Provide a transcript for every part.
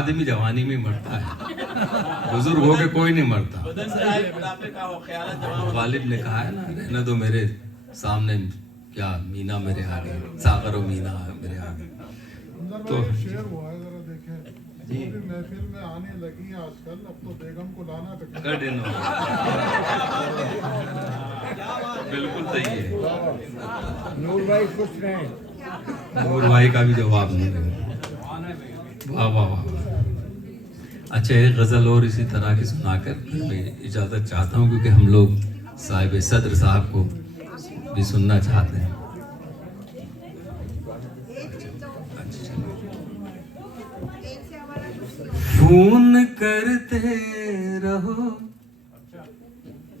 आदमी जवानी में मरता है, बुजुर्ग हो के कोई नहीं मरता। गालिब ने कहा है ना, रहने दो मेरे सामने क्या मीना मेरे आगे, सागर और मीना मेरे आगे। तो शेर हुआ है, जरा देखें जी, महफिल में आने लगी आजकल, अब तो बेगम को लाना कर देना। बिल्कुल सही है। नूर भाई खुश रहें। नूर भाई का भी जवाब नहीं देगा। वाह वाह वाह। अच्छा, एक गजल और इसी तरह की सुनाकर मैं इजाजत चाहता हूँ, क्योंकि हम लोग साहिब सदर साहब को भी सुनना चाहते हैं। फोन करते रहो,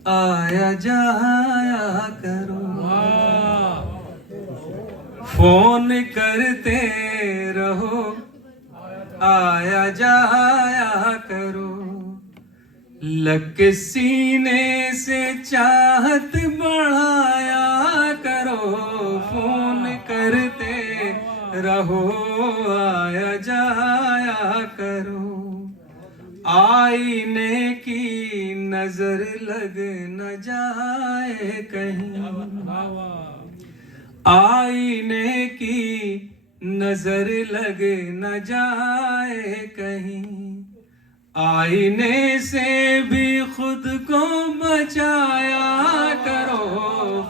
आया जाया करो, फोन करते रहो, आया जाया करो, लग के सीने से चाहत बढ़ाया करो, फोन करते रहो, आया जाया करो, आईने की नजर लग न जाए कहीं, आईने की नजर लग न जाए कहीं, आईने से भी खुद को बचाया करो,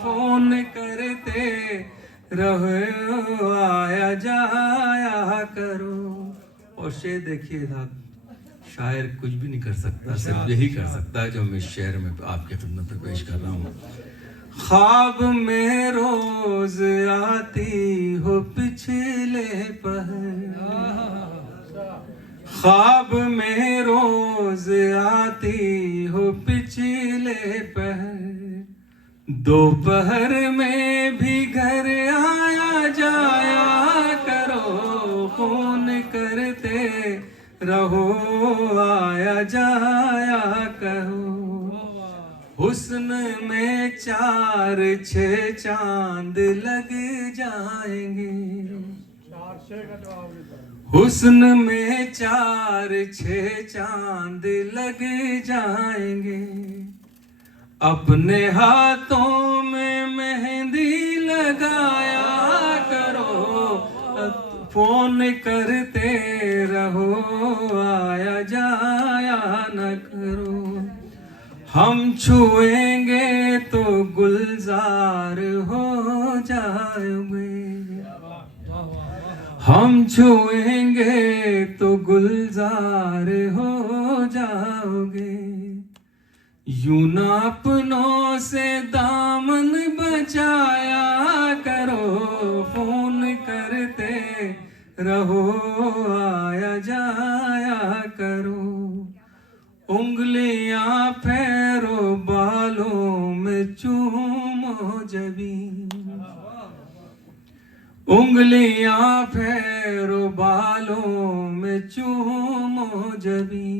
फोन करते रहो, आया जाया करो। और शेर देखिए साहब, शायर कुछ भी नहीं कर सकता, सिर्फ यही कर सकता है जो मैं इस शेर में आपकी खिदमत में पेश कर रहा हूँ। ख्वाब में रोज आती हो पिछले पहर, ख्वाब में रोज आती हो पिछले पहर, दोपहर में भी घर आया जाया करो, फोन करते रहो, आया जाया करो, हुस्न में 4-6 चांद लग जाएंगे, हुस्न में 4-6 चांद लग जाएंगे, अपने हाथों में मेहंदी लगाया करो, फोन करते रहो, आया जाया न करो, हम छुएंगे तो गुलजार हो जाओगे, हम छुएंगे तो गुलजार हो जाओगे, यूं ना अपनों से दामन बचाया करो, फोन करते रहो, आया जाया करो, उंगलियां फेरो बालों में चूमो जबी, उंगलियां फेरो बालों में चूमो जबी,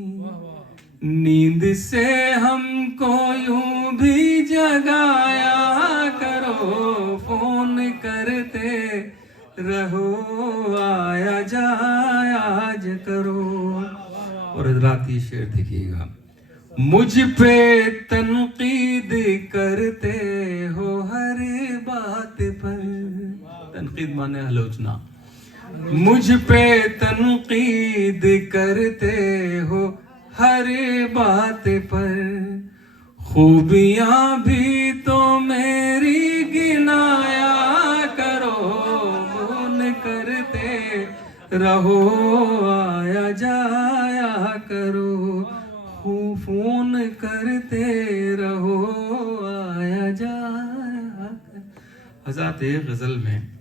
नींद से हमको यूं भी जगाया करो, फोन करते रहो, आया जाया करो। और हजरात ये शेर देखिएगा, मुझ पे तनकीद करते हो हर बात पर, तनकीद माने आलोचना, मुझ पे तनकीद करते हो हर बात पर, खूबियां भी तो मेरी गिनाया करो, फोन करते रहो, आया जाया करो, फोन करते रहो, आया जाया करो। हज़रत गज़ल में